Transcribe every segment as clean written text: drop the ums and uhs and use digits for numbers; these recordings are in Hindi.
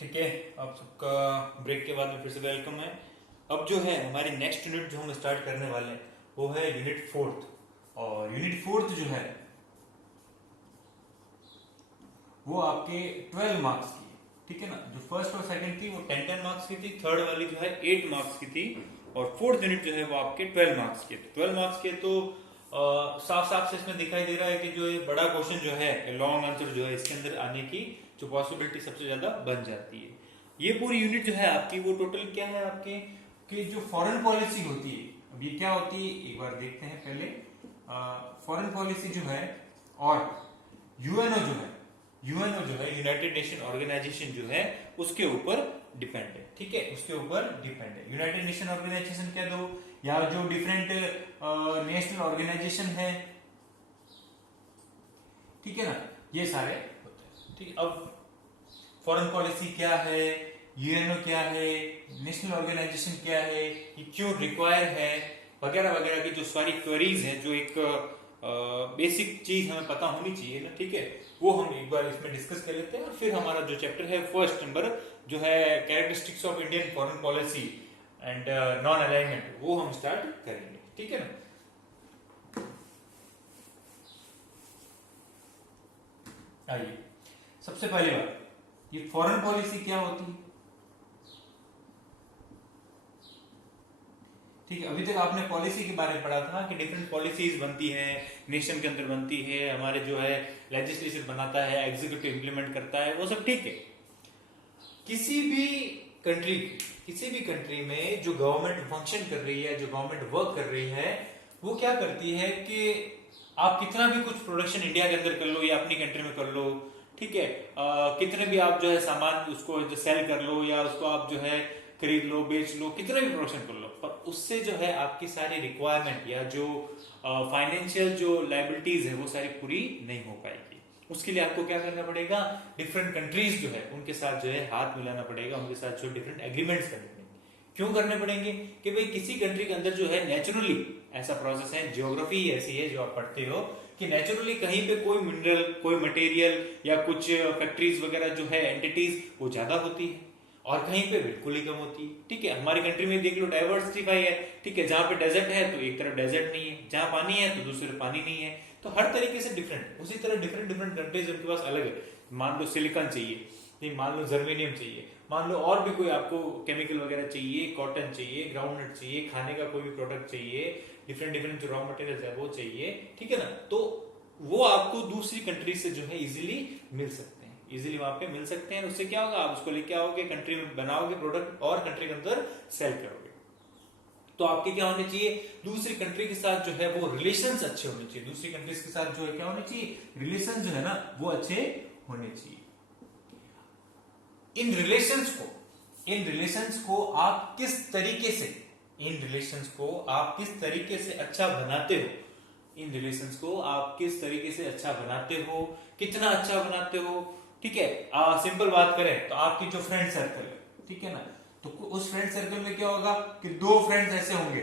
ठीक है। आप सबका ब्रेक के बाद में फिर से वेलकम है। अब जो है हमारी नेक्स्ट यूनिट जो हम स्टार्ट करने वाले हैं वो है यूनिट फोर्थ। और यूनिट फोर्थ जो है वो आपके 12 मार्क्स की है। ठीक है ना। जो फर्स्ट और सेकंड थी वो 10 मार्क्स की थी, थर्ड वाली जो है 8 मार्क्स की थी, और फोर्थ यूनिट जो है वो आपके 12 मार्क्स के। 12 मार्क्स के तो साफ साफ से इसमें दिखाई दे रहा है कि जो ये बड़ा क्वेश्चन जो है लॉन्ग आंसर जो है इसके अंदर आने की जो पॉसिबिलिटी सबसे ज्यादा बन जाती है। ये पूरी यूनिट जो है आपकी वो टोटल क्या है आपके कि जो फॉरेन पॉलिसी होती है, अब ये क्या होती है एक बार देखते हैं पहले। फॉरेन पॉलिसी जो है और यूएनओ जो है यूनाइटेड नेशन ऑर्गेनाइजेशन जो है उसके ऊपर डिपेंड है। ठीक है, उसके ऊपर डिपेंड है। यूनाइटेड नेशन ऑर्गेनाइजेशन कह दो या जो डिफरेंट नेशनल ऑर्गेनाइजेशन है, ठीक है ना, ये सारे होते हैं। ठीक है, अब फॉरेन पॉलिसी क्या है, यूएनओ क्या है, नेशनल ऑर्गेनाइजेशन क्या है, ये क्यों रिक्वायर है, वगैरह वगैरह की जो सारी क्वेरीज हैं, जो एक बेसिक चीज हमें पता होनी चाहिए ना, ठीक है, वो हम एक बार इसमें डिस्कस कर लेते हैं। और फिर हमारा जो चैप्टर है फर्स्ट नंबर जो है characteristics of Indian foreign policy and non alignment, वो हम स्टार्ट करेंगे। ठीक है ना। आइए, सबसे पहली बात, ये फॉरेन पॉलिसी क्या होती है। ठीक है, अभी तक आपने पॉलिसी के बारे में पढ़ा था कि डिफरेंट पॉलिसीज बनती हैं, नेशन के अंदर बनती है, हमारे जो है लेजिस्लेचर बनाता है, एग्जीक्यूटिव इंप्लीमेंट करता है, वो सब ठीक है। किसी भी कंट्री किसी भी कंट्री में जो गवर्नमेंट फंक्शन कर रही है, जो गवर्नमेंट वर्क कर रही है, वो क्या करती है कि आप कितना भी कुछ प्रोडक्शन इंडिया के अंदर कर लो या अपनी कंट्री में कर लो, ठीक है, कितने भी आप जो है सामान उसको जो सेल कर लो या उसको आप जो है खरीद लो, बेच लो, कितना भी प्रोडक्शन कर लो, पर उससे जो है आपकी सारी रिक्वायरमेंट या जो फाइनेंशियल जो लाइबिलिटीज है वो सारी पूरी नहीं हो पाएगी। उसके लिए आपको क्या करना पड़ेगा, डिफरेंट कंट्रीज जो है उनके साथ जो है हाथ मिलाना पड़ेगा, उनके साथ जो डिफरेंट एग्रीमेंट्स करने पड़ेंगे। क्यों करने पड़ेंगे कि भाई किसी कंट्री के अंदर जो है नेचुरली ऐसा प्रोसेस है, ज्योग्राफी ऐसी है जो आप पढ़ते हो कि नेचुरली कहीं पे कोई मिनरल, कोई मटेरियल या कुछ फैक्ट्रीज वगैरह जो है एंटिटीज वो ज्यादा होती है और कहीं पे बिल्कुल ही कम होती है। ठीक है, हमारी कंट्री में देख लो डाइवर्सिफाई है। ठीक है, जहां पे डेजर्ट है तो एक तरफ डेजर्ट नहीं है, जहां पानी है तो दूसरी तरफ पानी नहीं है, तो हर तरीके से डिफरेंट। उसी तरह डिफरेंट डिफरेंट कंट्रीज उनके पास अलग है। मान लो सिलिकॉन चाहिए, नहीं मान लो जर्मेनियम चाहिए, मान लो और भी कोई आपको केमिकल वगैरह चाहिए, कॉटन चाहिए, ग्राउंडनट चाहिए, खाने का कोई भी प्रोडक्ट चाहिए, डिफरेंट डिफरेंट जो रॉ मटेरियल है वो चाहिए। ठीक है ना, तो वो आपको दूसरी कंट्री से जो है इजिली मिल सकते हैं, इजिली वहां पे मिल सकते हैं। उससे क्या होगा, आप उसको लेके आओगे, कंट्री में बनाओगे प्रोडक्ट और कंट्री के अंदर सेल करोगे। तो आपके क्या होने चाहिए, दूसरी कंट्री के साथ जो है वो रिलेशंस अच्छे होने चाहिए, दूसरी कंट्रीज के साथ जो है क्या होने चाहिए, रिलेशंस जो है ना वो अच्छे होने चाहिए। इन रिलेशंस को आप किस तरीके से इन रिलेशंस को आप किस तरीके से अच्छा बनाते हो, इन रिलेशंस को आप किस तरीके से अच्छा बनाते हो, कितना अच्छा बनाते हो। ठीक है, सिंपल बात करें तो आपकी जो फ्रेंड सर्कल है, ठीक है ना, तो उस फ्रेंड सर्कल में क्या होगा कि दो फ्रेंड्स ऐसे होंगे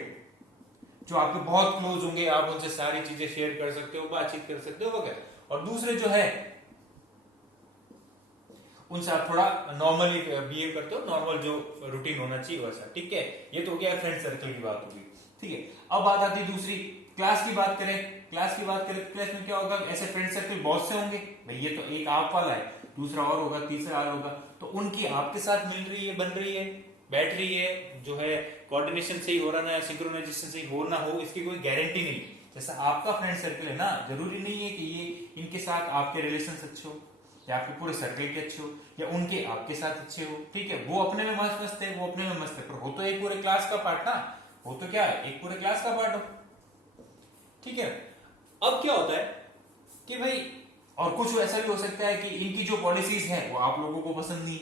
जो आपके बहुत क्लोज होंगे, आप उनसे सारी चीजें शेयर कर सकते हो, बातचीत कर सकते हो वगैरह, और दूसरे जो है उनसे आप थोड़ा नॉर्मली बिहेव करते हो, नॉर्मल जो रूटीन होना चाहिए वैसा। ठीक है, ये तो हो गया फ्रेंड सर्कल की बात होगी। ठीक है, अब बात आती है दूसरी, क्लास की बात करें। क्लास तो क्लास में क्या होगा, ऐसे फ्रेंड सर्कल बहुत से होंगे भाई, ये तो एक आप वाला है, दूसरा और होगा, तीसरा और होगा, तो उनकी आपके साथ मिल रही है, बन रही है, बैठ रही है, जो है कोऑर्डिनेशन सही हो रहा ना, सिंक्रोनाइजेशन सही हो ना हो, इसकी कोई गारंटी नहीं। जैसा आपका फ्रेंड सर्कल है ना, जरूरी नहीं है कि ये इनके साथ आपके रिलेशन अच्छे हो या आपके पूरे सर्कल के अच्छे हो या उनके आपके साथ अच्छे हो। ठीक है, वो अपने में मस्त मस्त है, वो अपने में मस्त है, पर हो तो एक पूरे क्लास का पार्ट ना, हो तो क्या है, एक पूरे क्लास का पार्ट हो। ठीक है, अब क्या होता है कि भाई, और कुछ ऐसा भी हो सकता है कि इनकी जो पॉलिसीज है वो आप लोगों को पसंद नहीं।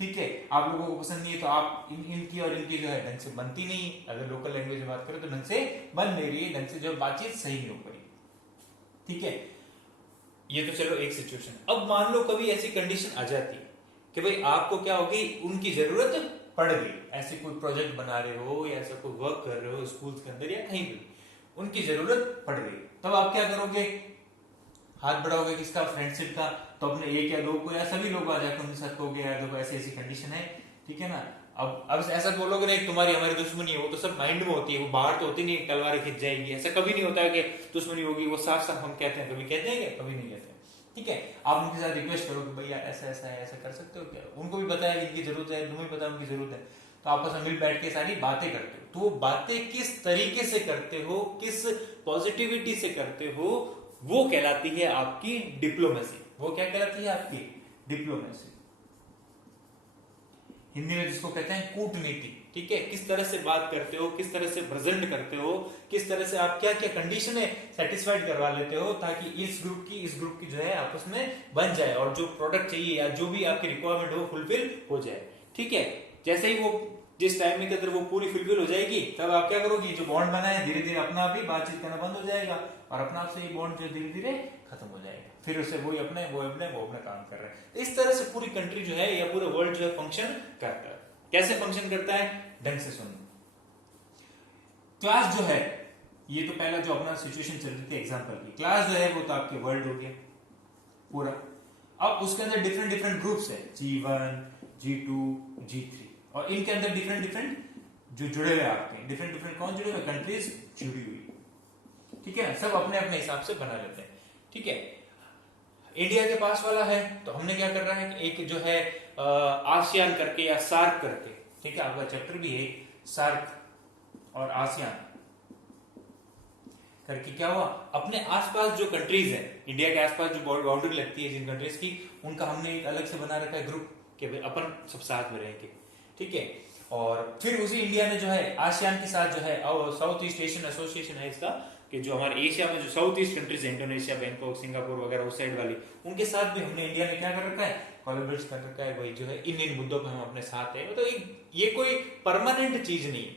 ठीक है, आप लोगों को पसंद नहीं है तो आप इनकी और इनकी जो है ढंग से बनती नहीं। अगर लोकल लैंग्वेज में बात करें तो ढंग से बन नहीं रही है, ढंग से जो बातचीत सही नहीं हो पा रही। ठीक है, ये तो चलो एक सिचुएशन। अब मान लो कभी ऐसी कंडीशन आ जाती है कि भाई आपको क्या होगी, उनकी जरूरत पड़ गई, ऐसे कोई प्रोजेक्ट बना रहे हो या ऐसा कोई वर्क कर रहे हो स्कूल्स के अंदर या कहीं भी, उनकी जरूरत पड़ गई, तब आप क्या करोगे, हाथ बढ़ाओगे किसका, फ्रेंडशिप का, तो अपने एक या दो को या सभी लोग आ जाकर उनके साथ कहोगे यार देखो ऐसी ऐसी कंडीशन है, ठीक है ना। अब ऐसा बोलोगे नहीं तुम्हारी हमारी दुश्मनी है, वो तो सब माइंड में होती है, वो बाहर तो होती नहीं तलवार खिंच जाएगी, ऐसा कभी नहीं होता है कि दुश्मनी होगी, वो साफ साफ हम कहते हैं, कभी कहते हैं क्या, कभी नहीं कहते, ठीक है। आप उनके साथ रिक्वेस्ट करो कि भैया ऐसा ऐसा है, ऐसा कर सकते हो क्या, उनको भी पता है कि इनकी जरूरत है, तुम्हें भी पता है उनकी जरूरत है, तो आपस में मिल बैठ के सारी बातें करते हो। तो वो बातें किस तरीके से करते हो, किस पॉजिटिविटी से करते हो, वो कहलाती है आपकी डिप्लोमेसी। वो क्या कहलाती है आपकी डिप्लोमेसी, हिंदी में जिसको कहते हैं कूटनीति, ठीक है। किस तरह से बात करते हो, किस तरह से प्रेजेंट करते हो, किस तरह से आप क्या क्या कंडीशन है सेटिस्फाइड करवा लेते हो ताकि इस ग्रुप की जो है आपस में बन जाए और जो प्रोडक्ट चाहिए या जो भी आपकी रिक्वायरमेंट हो फुलफिल हो जाए, ठीक है। जैसे ही वो जिस टाइम के अंदर वो पूरी फुलफिल हो जाएगी तब आप क्या करोगे, जो बॉन्ड बना है धीरे धीरे अपना आप ही बातचीत करना बंद हो जाएगा और अपना आप से ये बॉन्ड जो धीरे धीरे खत्म हो जाएगा, फिर उससे वो अपने काम कर रहे हैं। इस तरह से पूरी कंट्री जो है या पूरा वर्ल्ड जो है फंक्शन करता है। कैसे फंक्शन करता है, ढंग से सुनो। क्लास जो है, ये तो पहला जो अपना सिचुएशन चल रही थी एग्जांपल की, क्लास जो है वो तो आपके वर्ल्ड हो गया पूरा। अब उसके अंदर डिफरेंट डिफरेंट ग्रुप्स है, G1, G2, G3, और इनके अंदर डिफरेंट डिफरेंट जो जुड़े हुए आपके डिफरेंट डिफरेंट कौन जुड़े हुए, कंट्रीज जुड़ी हुई, ठीक है। सब अपने अपने हिसाब से बना लेते हैं, ठीक है। इंडिया के पास वाला है तो हमने क्या कर रहा है कि एक जो है आसियान करके या सार्क करके, ठीक है, आपका चैप्टर भी है सार्क और आसियान करके, क्या हुआ अपने आसपास जो कंट्रीज है, इंडिया के आसपास जो बाउंड्री लगती है जिन कंट्रीज की, उनका हमने एक अलग से बना रखा है ग्रुप कि भाई अपन सब साथ में रहेंगे, ठीक है। और फिर उसी इंडिया ने जो है आसियान के साथ जो है साउथ ईस्ट एशियन एसोसिएशन है इसका, कि जो हमारे एशिया में जो साउथ ईस्ट कंट्रीज है, इंडोनेशिया, बैंकॉक, सिंगापुर वगैरह उस साइड वाली, उनके साथ भी हमने इंडिया ने क्या कर रखा है, कोलैबोरेट कर रखा है भाई, जो है इन मुद्दों पर हम अपने साथ है। मतलब ये कोई परमानेंट चीज नहीं है,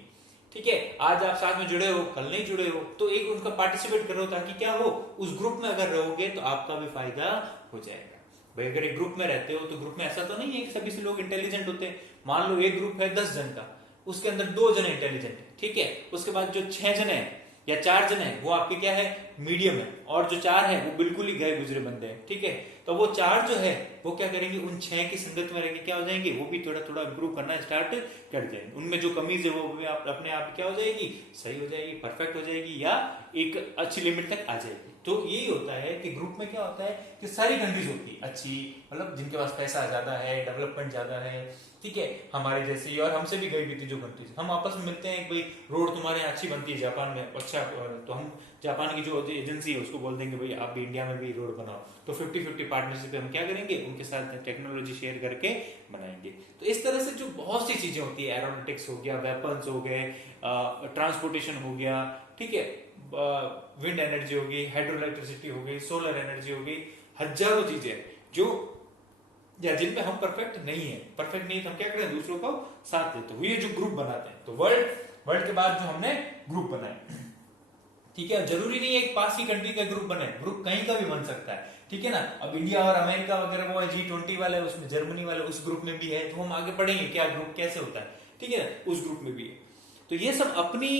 ठीक है। आज आप साथ में जुड़े हो, कल नहीं जुड़े हो, तो एक उनका पार्टिसिपेट करो ताकि क्या हो, उस ग्रुप में अगर रहोगे तो आपका भी फायदा हो जाएगा। भाई अगर एक ग्रुप में रहते हो तो ग्रुप में ऐसा तो नहीं है कि सभी से लोग इंटेलिजेंट होते हैं। मान लो एक ग्रुप है 10 जन का, उसके अंदर 2 जन इंटेलिजेंट है, ठीक है। उसके बाद जो 6 जन है या 4 जन है वो आपके क्या है, मीडियम है, और जो 4 है वो बिल्कुल ही गए गुजरे बंदे हैं, ठीक है। तो वो 4 जो है वो क्या करेंगे, उन 6 की संगत में रहेंगे, क्या हो जाएंगे, वो भी थोड़ा थोड़ा इंप्रूव करना स्टार्ट कर जाएंगे। उनमें जो कमीज है वो भी अपने आप क्या हो जाएगी, सही हो जाएगी, परफेक्ट हो जाएगी, या एक अच्छी लिमिट तक आ जाएगी। तो यही होता है कि ग्रुप में क्या होता है कि सारी कंट्रीज होती है अच्छी, मतलब जिनके पास पैसा ज्यादा है, डेवलपमेंट ज्यादा है, ठीक है, हमारे जैसी और हमसे भी गई भी थी जो कंट्रीज, हम आपस में मिलते हैं, भाई रोड तुम्हारे यहाँ अच्छी बनती है जापान में, अच्छा, तो हम जापान की जो एजेंसी है उसको बोल देंगे भाई आप भी इंडिया में भी रोड बनाओ, तो 50-50 पार्टनरशिप हम क्या करेंगे, उनके साथ टेक्नोलॉजी शेयर करके बनाएंगे। तो इस तरह से जो बहुत सी चीजें होती है, एरोनॉटिक्स हो गया, वेपन्स हो गए, ट्रांसपोर्टेशन हो गया, ठीक है, विंड एनर्जी होगी, हाइड्रो इलेक्ट्रिसिटी हो गई, सोलर एनर्जी हो गई, हजारों चीजें जो या जिनमें हम परफेक्ट नहीं है, परफेक्ट नहीं तो हम क्या करें, दूसरों को साथ देते हैं, ये जो ग्रुप बनाते हैं। तो वर्ल्ड के बाद जो हमने ग्रुप बनाए, ठीक है, जरूरी नहीं है एक पास की कंट्री का ग्रुप बने, ग्रुप कहीं का भी बन सकता है, ठीक है ना। अब इंडिया और अमेरिका वगैरह वो है G20 वाले, उसमें जर्मनी वाले उस ग्रुप में भी है, तो हम आगे पढ़ेंगे क्या ग्रुप कैसे होता है, ठीक है ना, उस ग्रुप में भी है। तो ये सब अपनी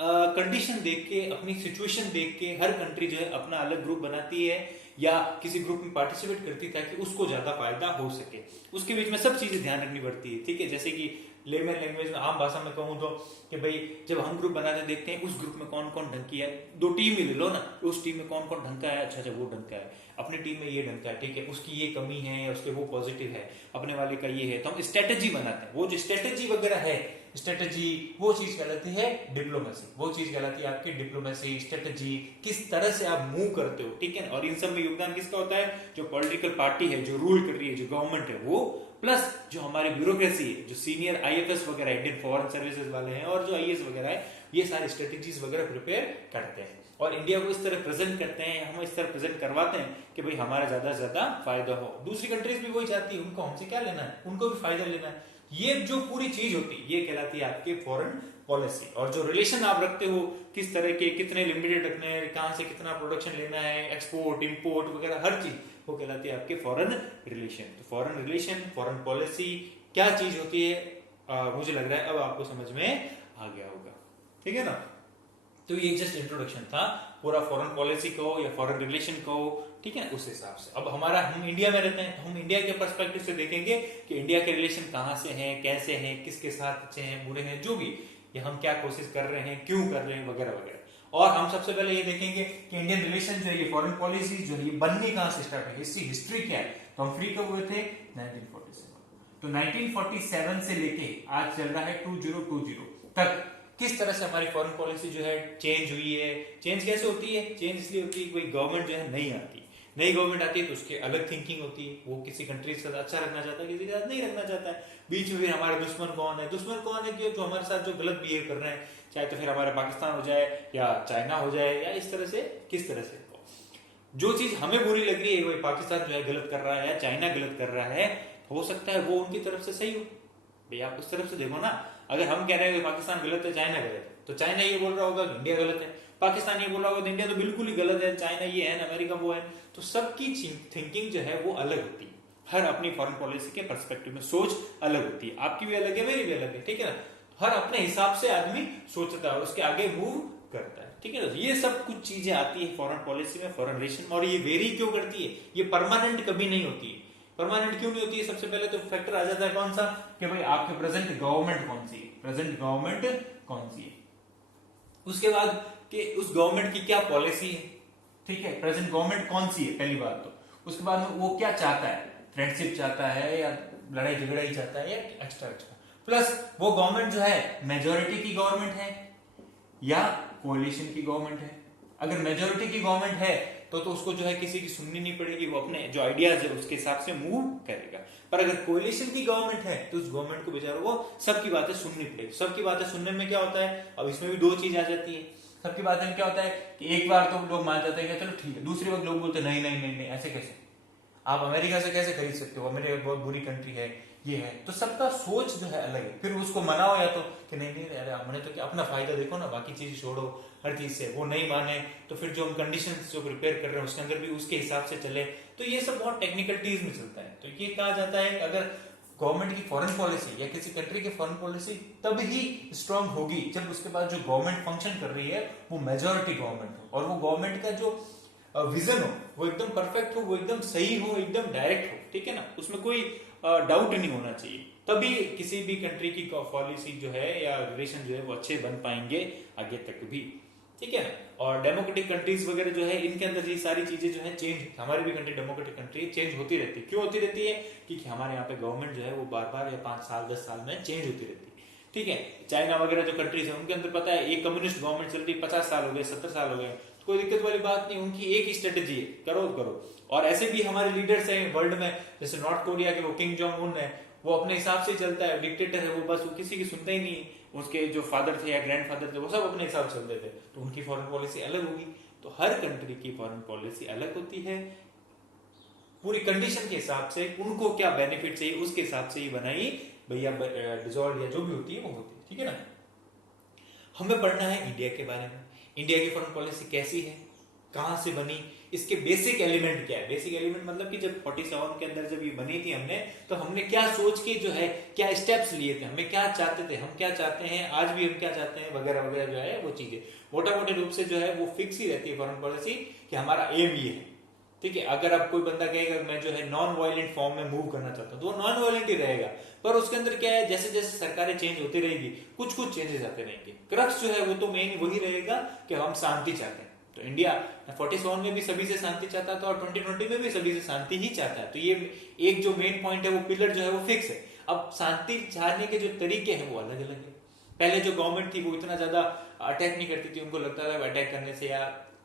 कंडीशन देख के, अपनी सिचुएशन देख के हर कंट्री जो है अपना अलग ग्रुप बनाती है या किसी ग्रुप में पार्टिसिपेट करती है ताकि उसको ज्यादा फायदा हो सके। उसके बीच में सब चीजें ध्यान रखनी पड़ती है, ठीक है। जैसे कि लेमन लैंग्वेज में, आम भाषा में कहूँ तो कि भाई जब हम ग्रुप बनाते देखते हैं उस ग्रुप में कौन कौन ढंग की है, 2 टीम ही ले लो ना, उस टीम में कौन कौन ढंग का है, अच्छा वो ढंग का है, अपनी टीम में ये ढंग का है, ठीक है, उसकी ये कमी है या उसके वो पॉजिटिव है, अपने वाले का ये है, तो हम स्ट्रेटेजी बनाते हैं। वो जो स्ट्रेटेजी वगैरह है, स्ट्रेटेजी वो चीज कहलाती है डिप्लोमेसी, वो चीज कहलाती है आपकी डिप्लोमेसी, स्ट्रेटेजी, किस तरह से आप मूव करते हो, ठीक है। और इन सब में योगदान किसका होता है, जो पॉलिटिकल पार्टी है, जो रूल कर रही है, जो गवर्नमेंट है वो, प्लस जो हमारी ब्यूरोक्रेसी है, जो सीनियर IFS वगैरह, इंडियन फॉरेन सर्विसेज वाले हैं, और जो IAS वगैरह है, ये सारे स्ट्रेटेजीज वगैरह प्रिपेयर करते हैं और इंडिया को इस तरह प्रेजेंट करते हैं, हम इस तरह प्रेजेंट करवाते हैं कि भाई हमारा ज्यादा से ज्यादा फायदा हो। दूसरी कंट्रीज भी वही चाहती है, उनको हमसे क्या लेना है, उनको भी फायदा लेना है। ये जो पूरी चीज होती है ये कहलाती है आपके फॉरेन पॉलिसी। और जो रिलेशन आप रखते हो, किस तरह के, कितने लिमिटेड रखने हैं, कहां से कितना प्रोडक्शन लेना है, एक्सपोर्ट इंपोर्ट वगैरह हर चीज, वो कहलाती है आपके फॉरेन रिलेशन। तो फॉरेन रिलेशन, फॉरेन पॉलिसी क्या चीज होती है, मुझे लग रहा है अब आपको समझ में आ गया होगा, ठीक है ना। तो ये जस्ट इंट्रोडक्शन था पूरा फॉरेन पॉलिसी को या फॉरेन रिलेशन को, ठीक है, उस हिसाब से। अब हम इंडिया में रहते हैं तो हम इंडिया के पर्सपेक्टिव से देखेंगे कि इंडिया के रिलेशन कहाँ से हैं, कैसे हैं, किसके साथ अच्छे हैं, बुरे हैं, जो भी, या हम क्या कोशिश कर रहे हैं, क्यों कर रहे हैं, वगैरह वगैरह। और हम सबसे पहले ये देखेंगे कि इंडियन रिलेशन जो है, ये फॉरेन पॉलिसी जो है, ये बनने कहाँ से स्टार्ट है, इसकी हिस्ट्री क्या है। तो हम फ्री कब हुए थे 1947, तो 1947 से लेके आज चल रहा है 2020 तक किस तरह से हमारी फॉरेन पॉलिसी जो है चेंज हुई है। चेंज कैसे होती है? चेंज इसलिए होती है कि कोई गवर्नमेंट जो है नहीं आती, नई गवर्नमेंट आती है तो उसकी अलग थिंकिंग होती है, वो किसी कंट्री के साथ अच्छा रखना चाहता है, किसी के साथ नहीं रखना चाहता है। बीच में फिर हमारे दुश्मन कौन है? दुश्मन कौन है कि जो हमारे साथ जो गलत बिहेव कर रहे हैं, चाहे तो फिर हमारा पाकिस्तान हो जाए या चाइना हो जाए, या इस तरह से किस तरह से जो चीज हमें बुरी लग रही है, वही पाकिस्तान जो है गलत कर रहा है, चाइना गलत कर रहा है, हो सकता है वो उनकी तरफ से सही हो। भैया आप उस तरफ से देखो ना, अगर हम कह रहे हैं कि पाकिस्तान गलत है, चाइना गलत है, तो चाइना ये बोल रहा होगा कि इंडिया गलत है, पाकिस्तान ये बोल रहा होगा इंडिया तो बिल्कुल ही गलत है, चाइना ये है, अमेरिका वो है। तो सबकी थिंकिंग जो है वो अलग होती है, हर अपनी फॉरेन पॉलिसी के पर्सपेक्टिव में सोच अलग होती है। आपकी भी अलग है, मेरी भी अलग है, ठीक है ना। हर अपने हिसाब से आदमी सोचता है और उसके आगे मूव करता है, ठीक है ना। ये सब कुछ चीजें आती है फॉरेन पॉलिसी में, फॉरेन रिलेशन, और ये वेरी क्यों करती है, ये परमानेंट कभी नहीं होती है। परमानेंट क्यों नहीं होती है? सबसे पहले तो फैक्टर आ जाता है कौन सा, कि भाई आपके प्रेजेंट गवर्नमेंट कौन सी है, प्रेजेंट गवर्नमेंट कौन सी है। उसके बाद कि उस गवर्नमेंट की क्या पॉलिसी है, ठीक है, प्रेजेंट गवर्नमेंट कौन सी है, पहली बात तो। उसके बाद में वो क्या चाहता है, फ्रेंडशिप चाहता है या लड़ाई झगड़ा ही चाहता है या एक्स्ट्रा एक्स्ट्रा। प्लस वो गवर्नमेंट जो है मेजोरिटी की गवर्नमेंट है या कोalition की गवर्नमेंट है। अगर मेजोरिटी की गवर्नमेंट है तो उसको जो है किसी की सुननी नहीं पड़ेगी, वो अपने जो आइडियाज है उसके हिसाब से मूव करेगा। पर अगर कोalition की गवर्नमेंट है तो उस गवर्नमेंट को बेचारा वो सबकी बातें सुननी पड़ेगी। सबकी बातें सुनने में क्या होता है, अब इसमें भी दो चीज आ जाती है। सबकी बातें में क्या होता है कि एक बार तो लोग मान जाते हैं चलो ठीक है, दूसरी बार लोग बोलते नहीं नहीं नहीं नहीं, ऐसे कैसे, आप अमेरिका से कैसे खरीद सकते हो, अमेरिका बहुत बुरी कंट्री है, ये है। तो सबका सोच जो है अलग है। फिर उसको मनाओ या तो कि नहीं नहीं अरे हमने तो क्या अपना फायदा देखो ना, बाकी चीज छोड़ो, हर चीज से वो नहीं माने तो फिर जो हम कंडीशंस जो प्रिपेयर कर रहे हैं उसके अंदर भी उसके हिसाब से चले। तो ये सब बहुत टेक्निकलिटीज में चलता है। तो ये कहा जाता है कि अगर गवर्नमेंट की फॉरेन पॉलिसी या किसी कंट्री की फॉरेन पॉलिसी तब ही स्ट्रांग होगी जब उसके बाद जो गवर्नमेंट फंक्शन कर रही है वो मेजोरिटी गवर्नमेंट हो, और वो गवर्नमेंट का जो विजन हो वो एकदम परफेक्ट हो, वो एकदम सही हो, एकदम डायरेक्ट हो, ठीक है ना, उसमें कोई डाउट नहीं होना चाहिए। तभी किसी भी कंट्री की पॉलिसी जो है या रिलेशन जो है वो अच्छे बन पाएंगे आगे तक भी, ठीक है ना। और डेमोक्रेटिक कंट्रीज वगैरह जो है इनके अंदर ये सारी चीजें जो है चेंज, हमारी भी कंट्री डेमोक्रेटिक कंट्री चेंज होती रहती है। क्यों होती रहती है? क्योंकि हमारे यहाँ पे गवर्नमेंट जो है वो बार बार या 5 साल 10 साल में चेंज होती रहती है, ठीक है। चाइना वगैरह जो कंट्रीज है उनके अंदर पता है एक कम्युनिस्ट गवर्नमेंट चल रही है, 50 साल हो गए, 70 साल हो गए, कोई दिक्कत वाली बात नहीं, उनकी एक ही स्ट्रेटेजी है, करो करो। और ऐसे भी हमारे लीडर्स हैं वर्ल्ड में, जैसे नॉर्थ कोरिया के वो किंग जोंग उन है, वो अपने हिसाब से चलता है, डिक्टेटर है वो, बस वो किसी की सुनता ही नहीं। उसके जो फादर थे या ग्रैंडफादर थे वो सब अपने हिसाब से चलते थे, तो उनकी फॉरेन पॉलिसी अलग होगी। तो हर कंट्री की फॉरेन पॉलिसी अलग होती है, पूरी कंडीशन के हिसाब से, उनको क्या बेनिफिट चाहिए उसके हिसाब से ही बनाई भैया, डिजॉल्व या जो भी होती है वो होती है, ठीक है ना। हमें पढ़ना है इंडिया के बारे में, इंडिया की फॉरेन पॉलिसी कैसी है, कहां से बनी, इसके बेसिक एलिमेंट क्या है। बेसिक एलिमेंट मतलब कि जब 47 के अंदर जब ये बनी थी हमने, तो हमने क्या सोच के जो है क्या स्टेप्स लिए थे, हमें क्या चाहते थे, हम क्या चाहते हैं, आज भी हम क्या चाहते हैं, वगैरह वगैरह जो है वो चीजें मोटा मोटे रूप से जो है वो फिक्स ही रहती है फॉरेन पॉलिसी, कि हमारा एम ये है, ठीक है। अगर अब कोई बंदा कहेगा मैं जो है नॉन वायलेंट फॉर्म में मूव करना चाहता हूँ तो वो नॉन वायलेंट ही रहेगा, पर उसके अंदर क्या है, जैसे जैसे सरकारें चेंज होती रहेगी कुछ कुछ चेंजेस आते रहेंगे। क्रक्स जो है वो तो मेन वही रहेगा कि हम शांति चाहते हैं। तो इंडिया 47 में भी सभी से शांति चाहता था और 2020 में भी सभी से शांति ही चाहता है। तो ये एक जो मेन पॉइंट है वो पिलर जो है वो फिक्स है। अब शांति चाहने के जो तरीके हैं वो अलग अलग है। पहले जो गवर्नमेंट थी वो इतना ज्यादा अटैक नहीं करती थी, उनको लगता था अटैक करने से या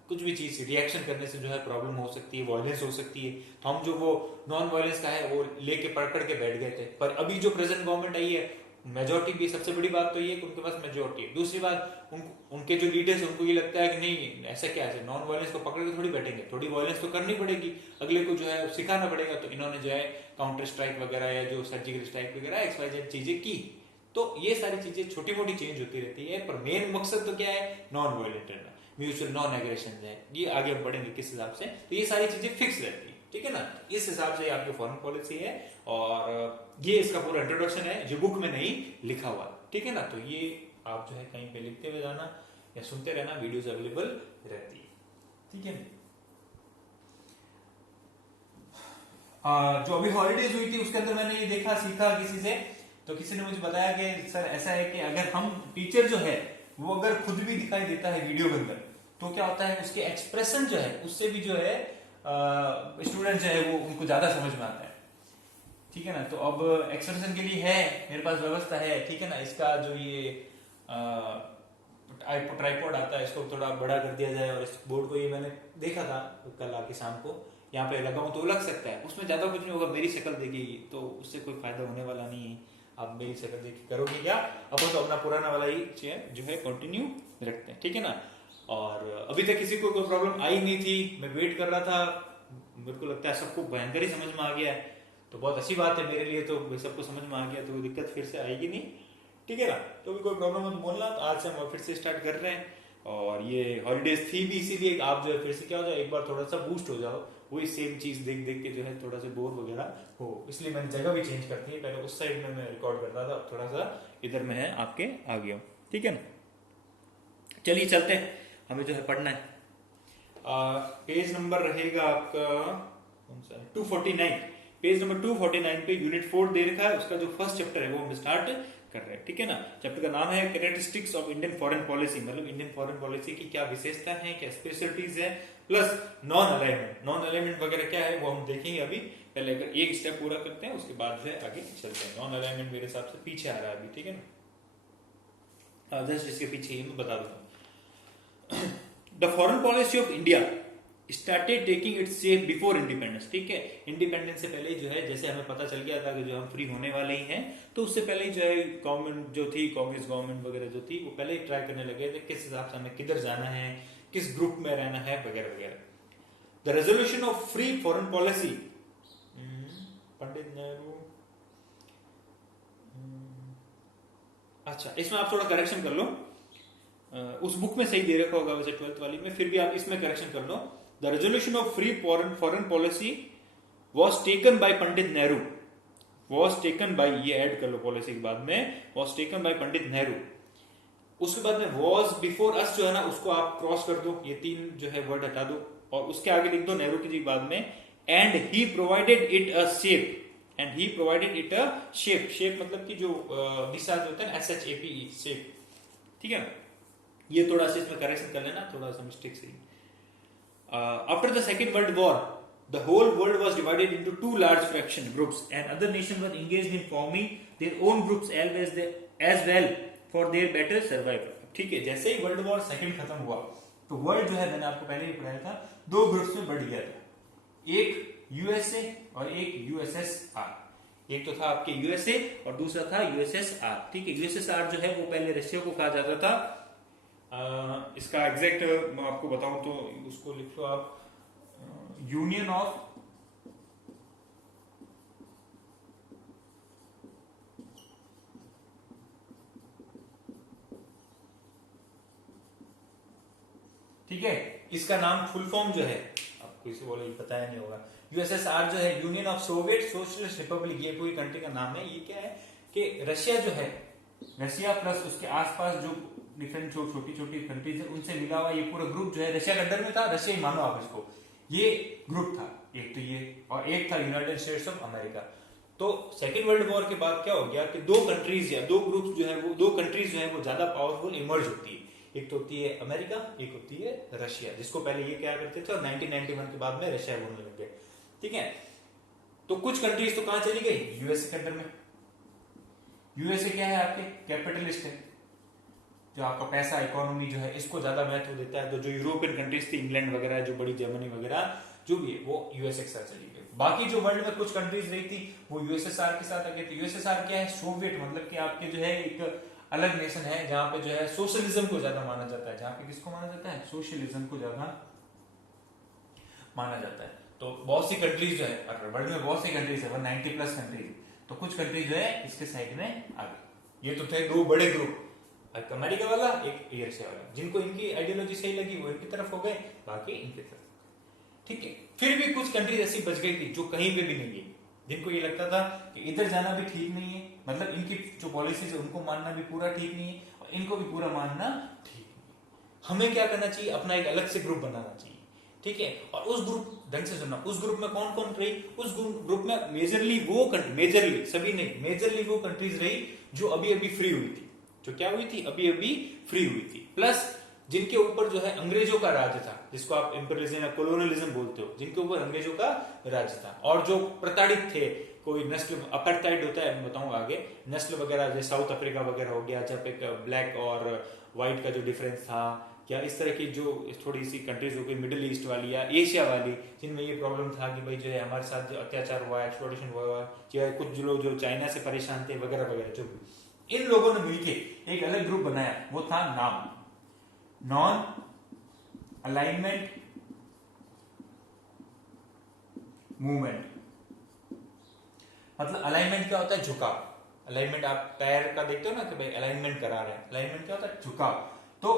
कुछ भी चीज रिएक्शन करने से जो है प्रॉब्लम हो सकती है, वायलेंस हो सकती है, तो हम जो वो नॉन वायलेंस का है वो लेके पकड़ के बैठ गए थे। पर अभी जो प्रेजेंट गवर्नमेंट आई है, मेजोरिटी भी, सबसे बड़ी बात तो ये है कि उनके पास मेजोरिटी है। दूसरी बात उनके जो लीडर्स है उनको ये लगता है कि नहीं ऐसा क्या है, नॉन वायलेंस को पकड़ के थोड़ी बैठेंगे, थोड़ी वायलेंस तो करनी पड़ेगी, अगले को जो है सिखाना पड़ेगा। तो इन्होंने जो है काउंटर स्ट्राइक वगैरह या जो सर्जिकल स्ट्राइक वगैरह XYZ चीजें की। तो ये सारी चीजें छोटी मोटी चेंज होती रहती है, पर मेन मकसद तो क्या है, नॉन वायलेंट रहना, म्यूचुअल नॉन एग्रेशन है। ये आगे हम पढ़ेंगे किस हिसाब से। तो ये सारी चीजें फिक्स रहती है, ठीक है ना। इस हिसाब से आपकी फॉरेन पॉलिसी है और ये इसका पूरा इंट्रोडक्शन है जो बुक में नहीं लिखा हुआ, ठीक है ना। तो ये आप जो है कहीं पे लिखते हुए जाना, या सुनते रहना, वीडियोस अवेलेबल रहती है, ठीक है। जो अभी हॉलीडेज हुई थी उसके अंदर मैंने ये देखा, सीखा किसी से, तो किसी ने मुझे बताया कि सर ऐसा है कि अगर हम टीचर जो है वो अगर खुद भी दिखाई देता है वीडियो के अंदर, तो क्या होता है उसके एक्सप्रेशन जो है उससे भी जो है स्टूडेंट जो है वो उनको ज्यादा समझ में आता है, ठीक है ना। तो अब एक्सप्रेशन के लिए है मेरे पास व्यवस्था है, ठीक है ना। इसका जो ये ट्राइपॉड आता है इसको थोड़ा बड़ा कर दिया जाए, और इस बोर्ड को ये मैंने देखा था कल आके शाम को यहाँ पे लगाऊं तो लग सकता है, उसमें ज्यादा कुछ नहीं होगा, मेरी शक्ल देखेगी तो उससे कोई फायदा होने वाला नहीं है। आप मेरी शक्ल देख करोगे क्या, अपन तो अपना पुराना वाला ही चेयर जो है कंटिन्यू रखते हैं, ठीक है ना। और अभी तक किसी को कोई प्रॉब्लम आई नहीं थी, मैं वेट कर रहा था, मेरे को लगता है सबको भयंकर ही समझ में आ गया है, तो बहुत अच्छी बात है मेरे लिए, तो सबको समझ में आ गया तो कोई दिक्कत फिर से आएगी नहीं, ठीक है ना। तो भी कोई प्रॉब्लम हो तो बोलना, तो आज से हम फिर से स्टार्ट कर रहे हैं। और ये हॉलीडेज थी भी इसीलिए आप जो है फिर से क्या हो जाए, एक बार थोड़ा सा बूस्ट हो जाओ, वही सेम चीज देख देख के जो है थोड़ा सा बोर वगैरह हो, इसलिए मैंने जगह भी चेंज करती है, पहले उस साइड में मैं रिकॉर्ड करता था, थोड़ा सा इधर में है आपके आ गया, ठीक है ना। चलिए चलते हैं, हमें जो है पढ़ना है। पेज नंबर रहेगा आपका कौन सा, 249। पेज नंबर 249 पे यूनिट 4 दे रखा है, उसका जो फर्स्ट चैप्टर है वो हम स्टार्ट कर रहे हैं, ठीक है ना। चैप्टर का नाम है characteristics of Indian foreign policy, मतलब इंडियन फॉरेन पॉलिसी की क्या विशेषता है, क्या स्पेशलिटीज है, plus non alignment. Non alignment वगैरह क्या है वो हम देखेंगे अभी, पहले अगर एक स्टेप पूरा करते हैं उसके बाद जो है आगे चलते हैं। नॉन अलाइनमेंट मेरे हिसाब से पीछे आ रहा है अभी, ठीक है ना, जस्ट इसके पीछे ही मैं बता दूंगा। The foreign policy of India started taking its shape before independence, ठीक है। इंडिपेंडेंस से पहले जो है, जैसे हमें पता चल गया था कि जो हम फ्री होने वाले ही हैं, तो उससे पहले ही जो है गवर्नमेंट जो थी, कांग्रेस गवर्नमेंट वगैरह जो थी, वो पहले ही ट्राई करने लगे थे किस हिसाब से हमें किधर जाना है, किस ग्रुप में रहना है वगैरह वगैरह। The resolution of free foreign policy, Pandit Nehru, अच्छा इसमें आप थोड़ा करेक्शन कर लो, उस बुक में सही दे रखा होगा वैसे 12th वाली में, फिर भी आप इसमें करेक्शन कर लो। The resolution of free foreign policy was taken by Pandit Nehru, was taken by, ये ऐड कर लो पॉलिसी के बाद में, was taken by Pandit Nehru. उसके बाद में वॉज बिफोर अस जो है ना उसको आप क्रॉस कर दो, ये 3 जो है वर्ड हटा दो, और उसके आगे लिख दो नेहरू के बाद में, and he provided it a shape, and he provided it a shape, shape मतलब कि जो दिशा जो होता है SHAPE शेप, ठीक है। ये थोड़ा सा इसमें करेक्शन कर लेना, थोड़ा सा मिस्टेक से। After the second world war the whole world was divided into 2 large fraction groups and other nation were engaged in forming their own groups as well for their better survival, ठीक है। जैसे ही वर्ल्ड वॉर सेकंड खत्म हुआ तो वर्ल्ड जो है, मैंने आपको पहले ही पढ़ाया था, 2 ग्रुप्स में बढ़ गया था, एक यूएसए और एक यूएसएसआर। एक तो था आपके यूएसए और दूसरा था यूएसएसआर, ठीक है। यूएसएसआर जो है वो पहले रशिया को कहा जाता था, इसका एग्जैक्ट मैं आपको बताऊं तो उसको लिख लो आप, यूनियन ऑफ ठीक है। इसका नाम फुल फॉर्म जो है आपको इसे बोले पता नहीं होगा, यूएसएसआर जो है union of Soviet socialist Republic, ये पूरी कंट्री का नाम है। ये क्या है कि रशिया जो है, रशिया प्लस उसके आसपास जो डिफरेंट छोटी छोटी कंट्रीज है उनसे मिला हुआ ये पूरा ग्रुप जो है रशिया के अंडर में था, रशिया ही मानो आप इसको, ये ग्रुप था एक तो ये, और एक था यूनाइटेड स्टेट्स ऑफ अमेरिका। तो सेकेंड वर्ल्ड वॉर के बाद क्या हो गया कि 2 कंट्रीज या 2 ग्रुप्स जो है वो 2 कंट्रीज जो है वो ज्यादा पावरफुल इमर्ज होती है, एक तो होती है अमेरिका, एक होती है रशिया, जिसको पहले ये क्या करते थे और 1991 के बाद में रशिया बोलने लग गए, ठीक है। तो कुछ कंट्रीज तो कहां चली गई, यूएसए के अंदर में। यूएसए क्या है आपके, कैपिटलिस्ट है, जो आपका पैसा इकोनॉमी जो है इसको ज्यादा महत्व देता है। तो जो यूरोपियन कंट्रीज थी, इंग्लैंड वगैरह, जो बड़ी जर्मनी वगैरह जो भी है, वो यूएसएसआर चली गई। बाकी जो वर्ल्ड में कुछ कंट्रीज रही थी वो यूएसएसआर के साथ आ गई थी। यूएसएसआर क्या है, सोवियत, मतलब कि आपके जो है एक अलग नेशन है जहां पे जो है सोशलिज्म को ज्यादा माना जाता है, जहां पे किसको माना जाता है, सोशलिज्म को ज्यादा माना जाता है। तो बहुत सी कंट्रीज जो है वर्ल्ड में, बहुत सी कंट्रीज है 190 प्लस कंट्रीज, तो कुछ कंट्रीज जो है इसके साइड में आ गई। ये तो थे 2 बड़े ग्रुप, एक अमेरिका वाला, एक रशिया वाला, जिनको इनकी आइडियोलॉजी सही लगी वो इनकी तरफ हो गए, बाकी इनकी तरफ, ठीक है। फिर भी कुछ कंट्रीज ऐसी बच गई थी जो कहीं पे भी नहीं गई, जिनको ये लगता था कि इधर जाना भी ठीक नहीं है, मतलब इनकी जो पॉलिसीज है उनको मानना भी पूरा ठीक नहीं है और इनको भी पूरा मानना ठीक नहीं है। हमें क्या करना चाहिए, अपना एक अलग से ग्रुप बनाना चाहिए, ठीक है। और उस ग्रुप, ढंग से सुनना, उस ग्रुप में कौन कौन रही, उस ग्रुप में मेजरली सभी नहीं, मेजरली वो कंट्रीज रही जो अभी अभी फ्री हुई थी, जो क्या हुई थी, अभी अभी फ्री हुई थी, प्लस जिनके ऊपर जो है अंग्रेजों का राज था, जिसको आप इंपीरियलिज्म या कोलोनियलिज्म बोलते हो, जिनके ऊपर अंग्रेजों का राज था, और जो प्रताड़ित थे, कोई नस्ल अपार्थाइड होता है, मैं बताऊंगा आगे, नस्ल वगैरह, जैसे साउथ अफ्रीका वगैरह हो गया, जब एक ब्लैक और व्हाइट का जो डिफरेंस था, या इस तरह की जो थोड़ी सी कंट्रीज हो गई मिडिल ईस्ट वाली या एशिया वाली, जिनमें ये प्रॉब्लम था कि भाई जो है हमारे साथ जो अत्याचार हुआ, एक्सप्लॉयटेशन हुआ, या कुछ लोग जो चाइना से परेशान थे वगैरह वगैरह, जो भी, इन लोगों ने मिलकर एक अलग ग्रुप बनाया, वो था नाम, नॉन अलाइनमेंट मूवमेंट। मतलब अलाइनमेंट क्या होता है, झुकाव। अलाइनमेंट आप टायर का देखते हो ना कि भाई अलाइनमेंट करा रहे हैं, अलाइनमेंट क्या होता है, झुकाव। तो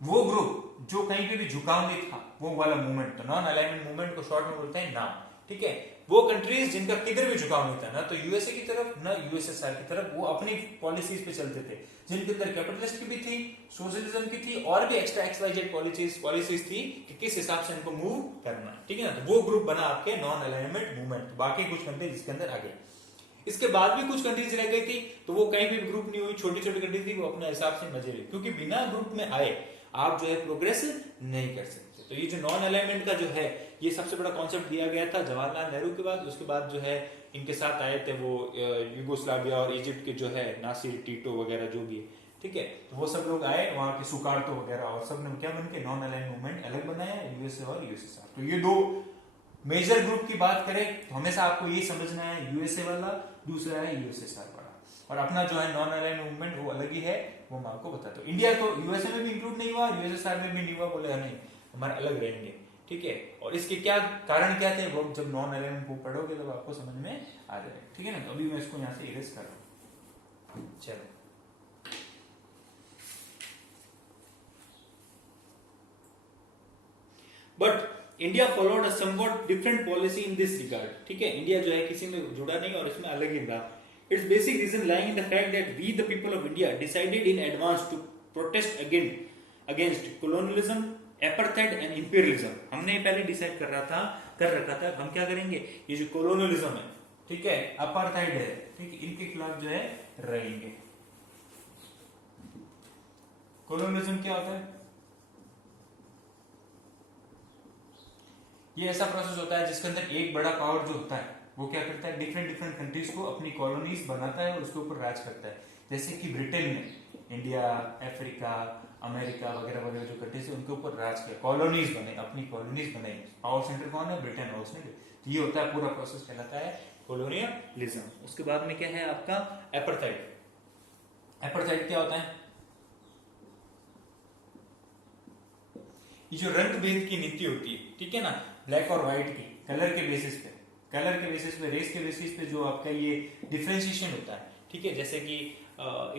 वो ग्रुप जो कहीं पे भी झुकाव नहीं था, वो वाला मूवमेंट, तो नॉन अलाइनमेंट मूवमेंट को शॉर्ट में बोलते हैं नाम, ठीक है। वो कंट्रीज जिनका किधर भी झुकाव नहीं था, ना तो यूएसए की तरफ ना यूएसएसआर की तरफ, वो अपनी पॉलिसीज पे चलते थे, जिनके अंदर कैपिटलिस्ट की भी थी, सोशलिज्म की थी, और भी एक्स्ट्रा एक्सवाइजेड पॉलिसीज थी कि किस हिसाब से इनको मूव करना है, ठीक है ना। तो वो ग्रुप बना आपके नॉन अलाइनमेंट मूवमेंट, बाकी कुछ कंट्रीज जिसके अंदर आ गए। इसके बाद भी कुछ कंट्रीज रह गई थी, तो वो कहीं भी ग्रुप नहीं हुई, छोटी छोटी कंट्रीज थी, वो अपने हिसाब से मजे रही, क्योंकि बिना ग्रुप में आए आप जो है प्रोग्रेस नहीं कर सकते। तो ये जो नॉन अलाइनमेंट का जो है, ये सबसे बड़ा कॉन्सेप्ट दिया गया था जवाहरलाल नेहरू के बाद। उसके बाद जो है इनके साथ आए थे वो यूगोस्लाविया और इजिप्ट के जो है नासिर टीटो वगैरह जो भी, ठीक है। तो वो सब लोग आए, वहां के सुकार्तो वगैरह, और सब ने क्या बन के नॉन अलाइन मूवमेंट अलग बनाया, यूएसए और यूएसएसआर। तो ये दो मेजर ग्रुप की बात करें तो हमेशा आपको ये समझना है, यूएसए वाला, दूसरा है यूएसएसआर वाला, और अपना जो है नॉन अलाइन मूवमेंट वो अलग ही है, वो मैं आपको बताता हूँ। इंडिया तो यूएसए में भी इंक्लूड नहीं हुआ, यूएसएसआर में भी नहीं हुआ, बोले नहीं हमारे अलग रहेंगे, ठीक है। और इसके क्या कारण क्या थे, वो जब नॉन अलाइन को पढ़ोगे तब आपको समझ में आ जाएगा, ठीक है ना। तो अभी मैं इसको यहाँ से इरेज कर रहा हूँ, चलो। But India followed a somewhat different policy in this regard, ठीक है। इंडिया जो है किसी में जुड़ा नहीं और इसमें अलग ही रहा। It's basic reason lying in the fact that we the people of India decided in advance to protest against colonialism, apartheid and imperialism. हमने पहले डिसाइड कर रखा था हम क्या करेंगे, ये जो कोलोनियलिज्म है, ठीक है, अपार्थाइड है, ठीक है, इनके खिलाफ जो है रहेंगे। कोलोनियलिज्म क्या होता है, ये ऐसा प्रोसेस होता है जिसके अंदर एक बड़ा पावर जो होता है वो क्या करता है, डिफरेंट कंट्रीज को अपनी कॉलोनीज बनाता है और उसके ऊपर राज करता है। जैसे कि ब्रिटेन ने इंडिया, अफ्रीका, अमेरिका वगैरह वगैरह जो कंट्रीज है उनके ऊपर राज किया, कॉलोनीज बने, अपनी कॉलोनीज बनाई। पावर सेंटर कौन है, ब्रिटेन और उसने। तो ये होता है पूरा प्रोसेस कहलाता है कोलोनियलिज्म। उसके बाद में क्या है आपका एपार्थाइड। एपार्थाइड क्या होता है, ये जो रंग भेद की नीति होती है, ठीक है ना, ब्लैक और व्हाइट की, कलर के बेसिस पे, रेस के बेसिस पे जो आपका ये डिफरेंशिएशन होता है, ठीक है। जैसे कि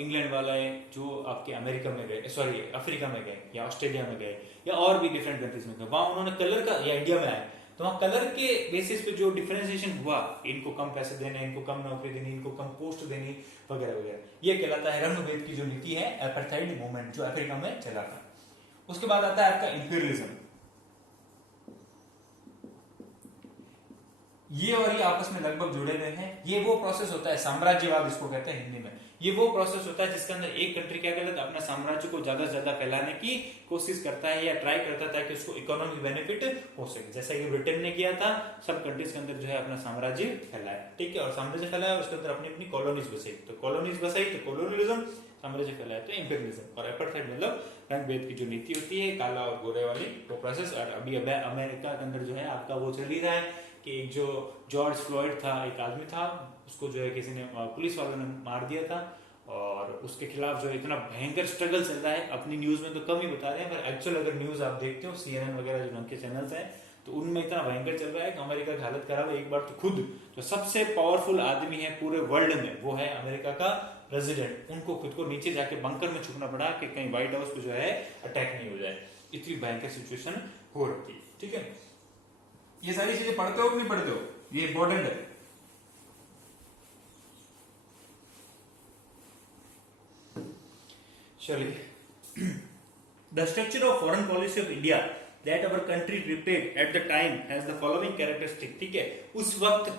इंग्लैंड वाला है जो आपके अमेरिका में गए, सॉरी अफ्रीका में गए या ऑस्ट्रेलिया में गए या और भी डिफरेंट कंट्रीज में गए, वहां उन्होंने कलर का, या इंडिया में आए तो वहां कलर के बेसिस पे जो डिफरेंशिएशन हुआ, इनको कम पैसे देने, इनको कम नौकरी देनी, इनको कम पोस्ट देनी वगैरह वगैरह, ये कहलाता है रंग भेद की जो नीति है, एपार्थाइड मूवमेंट जो अफ्रीका में चला था। उसके बाद आता है आपका इंपीरियलिज्म। ये और ये आपस में लगभग जुड़े हुए हैं। ये वो प्रोसेस होता है, साम्राज्यवाद इसको कहते हैं हिंदी में। ये वो प्रोसेस होता है जिसके अंदर एक कंट्री क्या करता है, अपना साम्राज्य को ज्यादा से ज्यादा फैलाने की कोशिश करता है या ट्राई करता था कि उसको इकोनॉमिक बेनिफिट हो सके। जैसा कि ब्रिटेन ने किया था, सब कंट्रीज के अंदर जो है अपना साम्राज्य फैलाया, ठीक है, और साम्राज्य फैलाया, उसके अंदर अपनी अपनी कॉलोनीज बसाई, तो कॉलोनीज बसाई तो कोलोनियलिज्म, साम्राज्य फैलाया तो इंपीरियलिज्म। और एपार्थाइड मतलब रंग भेद की जो नीति होती है, काला और गोरे वाली, वो प्रोसेस। और अभी अमेरिका के अंदर जो है आपका वो चल ही रहा है कि जो जॉर्ज फ्लॉयड था, एक आदमी था, उसको जो है किसी ने, पुलिस वालों ने मार दिया था, और उसके खिलाफ जो है इतना भयंकर स्ट्रगल चल रहा है। अपनी न्यूज में तो कम ही बता रहे हैं, पर एक्चुअल अगर न्यूज आप देखते हो, CNN वगैरह जो उनके चैनल्स हैं, तो उनमें इतना भयंकर चल रहा है कि अमेरिका की हालत खराब है। एक बार तो खुद जो सबसे पावरफुल आदमी है पूरे वर्ल्ड में, वो है अमेरिका का प्रेसिडेंट, उनको खुद को नीचे जाके बंकर में छुपना पड़ा कि कहीं व्हाइट हाउस पे जो है अटैक नहीं हो जाए। इतनी भयंकर सिचुएशन हो रखी है, ठीक है। ये सारी चीजें पढ़ते हो कि नहीं पढ़ते हो, ये इंपॉर्टेंट है। चलिए the structure of foreign policy of India that our country prepared at the time has the following characteristic. ठीक है, उस वक्त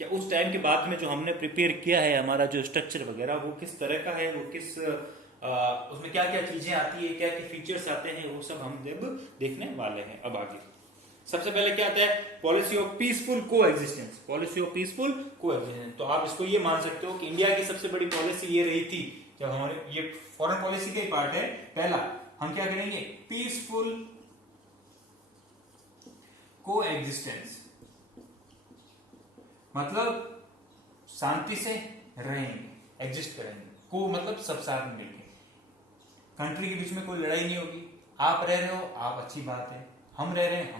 या उस टाइम के बाद में जो हमने प्रिपेयर किया है, हमारा जो स्ट्रक्चर वगैरह वो किस तरह का है, वो किस उसमें क्या क्या चीजें आती है, क्या क्या फीचर्स आते हैं, वो सब हम जब देखने वाले हैं। अब आगे सबसे पहले क्या आता है, पॉलिसी ऑफ पीसफुल को एग्जिस्टेंस। पॉलिसी ऑफ पीसफुल को एग्जिस्टेंस, तो आप इसको ये मान सकते हो कि इंडिया की सबसे बड़ी पॉलिसी ये रही थी, जब हमारे ये फॉरेन पॉलिसी का ही पार्ट है। पहला हम क्या करेंगे, पीसफुल को एग्जिस्टेंस, मतलब शांति से रहेंगे, एग्जिस्ट करेंगे। को मतलब सब साथ में मिलकर, कंट्री के बीच में कोई लड़ाई नहीं होगी। आप रह रहे हो, आप अच्छी बात है, हम रह रहे हैं,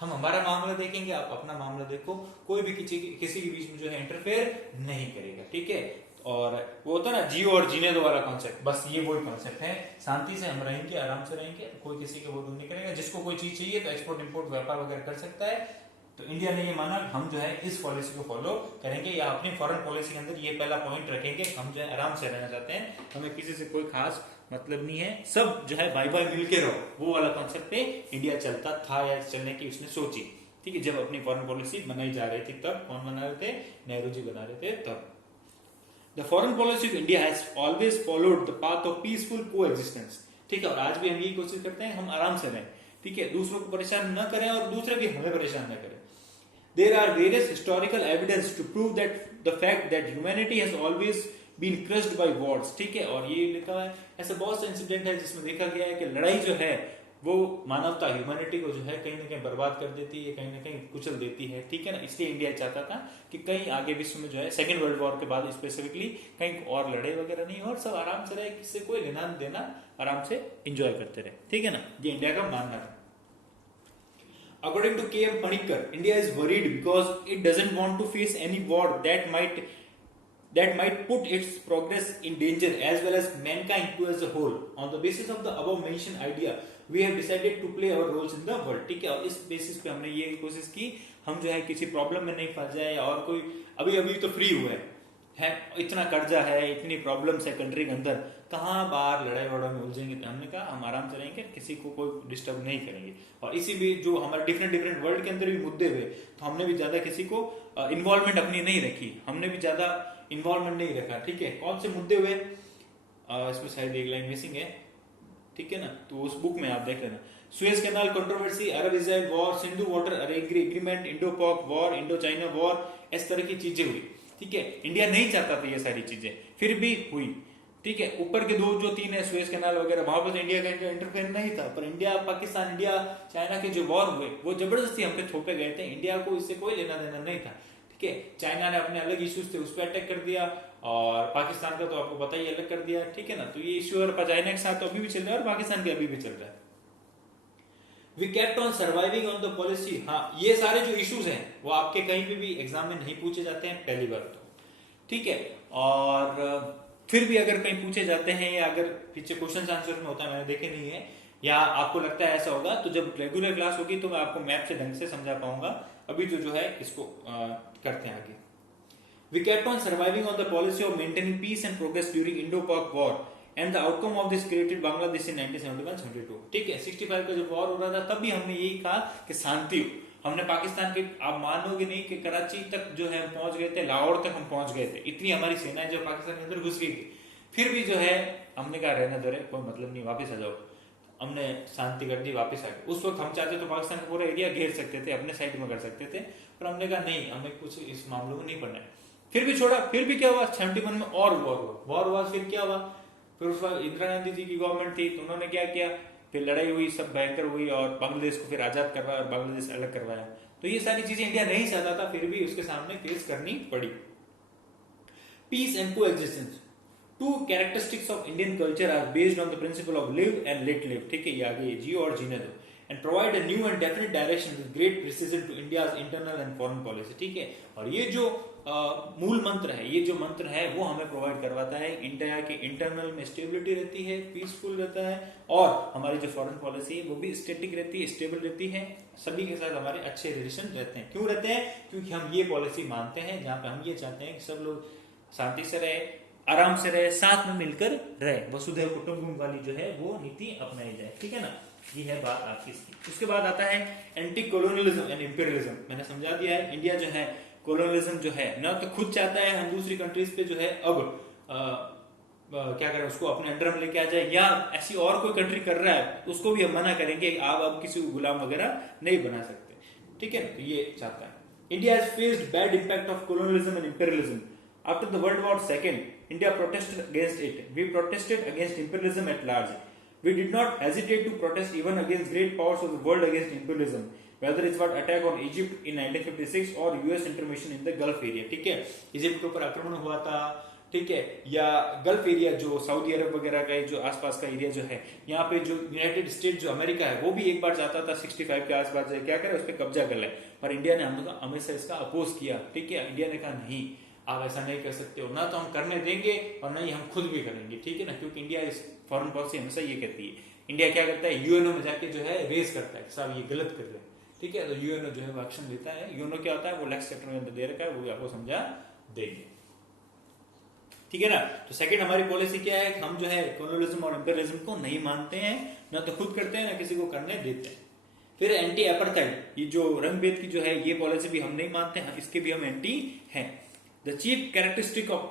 हम हमारा मामला देखेंगे, आप अपना मामला देखो, कोई भी किसी के बीच में जो है इंटरफेयर नहीं करेगा। ठीक है, और वो होता है ना जियो और जीने दो वाला कॉन्सेप्ट, बस ये वही कॉन्सेप्ट है। शांति से हम रहेंगे, आराम से रहेंगे, कोई किसी के वो नहीं करेगा। जिसको कोई चीज चाहिए तो एक्सपोर्ट इंपोर्ट व्यापार वगैरह कर सकता है। तो इंडिया ने ये माना हम जो है इस पॉलिसी को फॉलो करेंगे, या अपनी फॉरेन पॉलिसी के अंदर ये पहला पॉइंट रखेंगे, हम जो है आराम से रहना चाहते हैं, हमें किसी से कोई खास मतलब नहीं है, सब जो है भाई भाई मिल के रहो, वो वाला कॉन्सेप्ट पे इंडिया चलता था या चलने की उसने सोची। ठीक है, जब अपनी फॉरेन पॉलिसी बनाई जा रही थी तब कौन बना रहे थे, नेहरू जी बना रहे थे तब। The foreign policy of India has always followed the path of peaceful को एग्जिस्टेंस। ठीक है, और आज भी हम यही कोशिश करते हैं, हम आराम से रहें। ठीक है, दूसरों को परेशान न करें और दूसरे भी हमें परेशान न करें। There are various historical evidence to prove that the fact that humanity has always been crushed by wars। ठीक है, और ये लिखा है, ऐसा बहुत से इंसिडेंट है जिसमें देखा गया है कि लड़ाई जो है वो मानवता ह्यूमैनिटी को जो है कहीं ना कहीं बर्बाद कर देती है, कहीं ना कहीं कुचल देती है। ठीक है ना, इसलिए इंडिया चाहता था कि कहीं आगे विश्व में जो है सेकेंड वर्ल्ड वॉर के बाद स्पेसिफिकली कहीं और लड़ाई वगैरह नहीं हो और सब आराम से रहे, किससे कोई लेना देना, आराम से इंजॉय करते रहे। ठीक है ना, ये इंडिया का मानना था। According to K.M. Panikkar, India is worried because it doesn't want to face any war that might put its progress in danger as well as mankind too as a whole. On the basis of the above mentioned idea, we have decided to play our roles in the world। ठीक है, और इस बेसिस पे हमने ये कोशिश की हम जो है किसी प्रॉब्लम में नहीं फंस जाए, और कोई अभी तो फ्री हुआ है, इतना कर्जा है, इतनी प्रॉब्लम्स है कंट्री के अंदर, कहाँ बाहर लड़ाई वड़ाई में उलझेंगे। तो हमने कहा हम आराम से रहेंगे, किसी को कोई डिस्टर्ब नहीं करेंगे। और इसी भी जो हमारे डिफरेंट वर्ल्ड के अंदर भी मुद्दे हुए, तो हमने भी ज्यादा किसी को इन्वॉल्वमेंट अपनी नहीं रखी, हमने भी ज्यादा इन्वॉल्वमेंट नहीं रखा। ठीक है, कौन से मुद्दे हुए, इसमें शायद एक लाइन मिसिंग है। ठीक है ना, तो उस बुक में आप देख लेना। Suez canal controversy, Arab Israel war, Sindhu water agreement, Indo Pak war, Indo China war, इस तरह की चीजें हुई। ठीक है, इंडिया नहीं चाहता था ये सारी चीजें, फिर भी हुई। ठीक है, ऊपर के दो जो तीन है सुएज कैनाल वगैरह, वहां पर तो इंडिया का इंटरफेयर नहीं था, पर इंडिया पाकिस्तान, इंडिया चाइना के जो वॉर हुए वो जबरदस्ती हम पे थोपे गए थे, इंडिया को इससे कोई लेना देना नहीं था। ठीक है, चाइना ने अपने अलग इश्यूज थे उस पर अटैक कर दिया, और पाकिस्तान का तो आपको पता ही अलग कर दिया। ठीक है ना, तो ये इश्यू और चाइना के साथ तो अभी भी चल रहा है और पाकिस्तान के अभी भी चल रहा है। We kept on surviving on the policy। हाँ, ये सारे जो इश्यूज हैं वो आपके कहीं पे भी एग्जाम में नहीं पूछे जाते हैं, पहली बार तो। ठीक है, और फिर भी अगर कहीं पूछे जाते हैं या अगर पीछे क्वेश्चन आंसर में होता है, मैंने देखे नहीं है, या आपको लगता है ऐसा होगा, तो जब रेगुलर क्लास होगी तो मैं आपको मैप से ढंग से समझा पाऊंगा। अभी जो है इसको करते हैं आगे। We kept on surviving on the policy of maintaining peace and progress during Indo-Pak War, and the outcome of this created Bangladesh in 1971-72। ठीक है, 65 का जब वॉर हो रहा था तब भी हमने यही कहा कि शांति हो। हमने पाकिस्तान के, आप मानोगे नहीं कि कराची तक जो है पहुंच गए थे, लाहौर तक हम पहुंच गए थे, इतनी हमारी सेनाएं जो पाकिस्तान के अंदर घुस गई थी, फिर भी जो है हमने कहा रहने दो रे, कोई मतलब नहीं, वापस आ जाओ। हमने शांति कर दी, वापस आ गए। उस वक्त हम चाहते तो पाकिस्तान का पूरा एरिया घेर सकते थे, अपने साइड में कर सकते थे, पर हमने कहा नहीं, हमें कुछ इस मामलों में नहीं पड़ना है। फिर भी छोड़ा, फिर भी क्या हुआ, 71 में और वॉर हुआ। फिर क्या हुआ, फिर उस वक्त इंदिरा गांधी जी की गवर्नमेंट थी, तो उन्होंने क्या किया, फिर लड़ाई हुई, सब भयंकर हुई, और बांग्लादेश को फिर आजाद करवाया और बांग्लादेश अलग करवाया। तो ये सारी चीजें इंडिया नहीं चाहता था, फिर भी उसके सामने फेस करनी पड़ी। Peace and coexistence, two characteristics of Indian culture are based on the principle of live and let live. ठीक है, ये आगे जियो और जीने दो, and provide a new and definite direction with great precision to India's internal and foreign policy। ठीक है, और ये जो मूल मंत्र है, ये जो मंत्र है वो हमें प्रोवाइड करवाता है, इंडिया के इंटरनल में स्टेबिलिटी रहती है, पीसफुल रहता है, और हमारी जो फॉरेन पॉलिसी है वो भी स्टेटिक रहती है, स्टेबल रहती है, सभी के साथ हमारे अच्छे रिलेशन रहते हैं। क्यों रहते हैं, क्योंकि हम ये पॉलिसी मानते हैं जहां पे हम ये चाहते हैं कि सब लोग शांति से रहे, आराम से रहे, साथ में मिलकर रहे, वसुधैव कुटुंबकम वाली जो है वो नीति अपनाई जाए, ठीक है ना। ये है बात आपकी इसकी। उसके बाद आता है एंटी कॉलोनियलिज्म एंड इंपीरियलिज्म। मैंने समझा दिया है, इंडिया जो है कॉलोनियलिज्म जो है ना, तो खुद चाहता है हम दूसरी कंट्रीज पे जो है अब क्या करें, उसको अपने अंडर में लेके आ जाए, या ऐसी और कोई कंट्री कर रहा है उसको भी हम मना करेंगे, आप अब किसी को गुलाम वगैरह नहीं बना सकते, ठीक है। तो ये चाहता है। India has faced bad impact of colonialism and imperialism after the world war second. India protested against it. We protested against imperialism at large. We did not hesitate to protest even against great powers of the world against imperialism, whether it's what attack on Egypt in 1956 or US intervention in the Gulf area. ठीक है, इजिप्ट के ऊपर आक्रमण हुआ था, ठीक है, या गल्फ एरिया जो सऊदी अरब वगैरह का जो आसपास का एरिया जो है, यहाँ पे जो यूनाइटेड स्टेट जो अमेरिका है वो भी एक बार चाहता था 65 के आसपास क्या करे, उस पर कब्जा कर ले, पर इंडिया ने हमेशा इसका अपोज किया, ठीक है। इंडिया ने कहा नहीं, आप ऐसा नहीं कर सकते हो, ना तो हम करने देंगे और ना ही हम खुद भी करेंगे, ठीक है ना, क्योंकि इंडिया इस फॉरेन पॉलिसी हमेशा ये कहती है। इंडिया क्या करता है, यूएनओ में जाके जो है रेज करता है, साहब ये गलत कर रहे हैं, ठीक है, तो यूएनओ जो है वो एक्शन लेता है। यूएनओ क्या होता है, वो लेक्स चैप्टर में अंदर दे रखा है, वो भी आपको समझा देंगे, ठीक है ना। तो सेकंड हमारी पॉलिसी क्या है, हम जो है कॉलोनियलिज्म और इंपीरियलिज्म को नहीं मानते हैं, ना तो खुद करते हैं ना किसी को करने देते हैं। फिर एंटी एपार्थाइड, ये जो रंग भेद की जो है ये पॉलिसी भी हम नहीं मानते हैं, इसके भी हम एंटी हैं। The chief characteristic of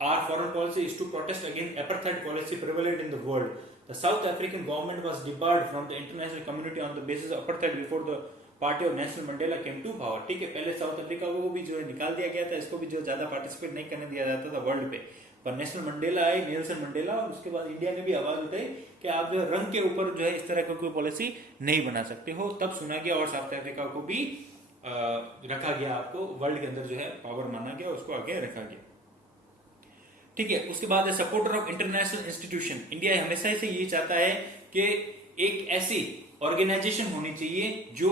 our foreign policy is to protest against apartheid policy prevalent in the world. The South African government was debarred from the international community on the basis of apartheid before the party of Nelson Mandela came to power. ठीक है, पहले साउथ अफ्रीका को भी जो है निकाल दिया गया था, इसको भी जो ज्यादा पार्टिसिपेट नहीं करने दिया जाता था वर्ल्ड पे, पर नेशनल मंडेला आए, नेल्सन मंडेला, और उसके बाद इंडिया ने भी आवाज उठाई कि आप जो रंग के ऊपर जो है इस तरह का कोई पॉलिसी नहीं बना सकते हो, तब सुना गया और साउथ अफ्रीका को भी रखा गया, आपको वर्ल्ड के अंदर जो है पावर माना गया, उसको आगे रखा गया, ठीक है। उसके बाद supporter of international institution. India हमेशा से ये चाहता है कि एक ऐसी ऑर्गेनाइजेशन होनी चाहिए जो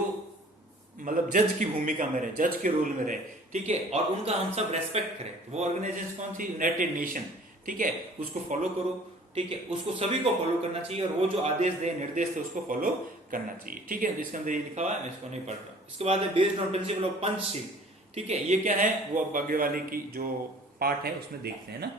मतलब जज की भूमिका में रहे, जज के रोल में रहे, ठीक है, और उनका हम सब रेस्पेक्ट करें। वो ऑर्गेनाइजेशन कौन सी, यूनाइटेड नेशन, ठीक है, उसको फॉलो करो, ठीक है, उसको सभी को फॉलो करना चाहिए, और वो जो आदेश दे, निर्देश थे, उसको फॉलो करना चाहिए, ठीक है। इसके अंदर ये लिखा हुआ है, मैं इसको नहीं पढ़ रहा। इसके बाद है based on principle of Panchsheel, ठीक है, ये क्या है वो अब आगे वाले की जो पार्ट है उसमें देखते हैं ना।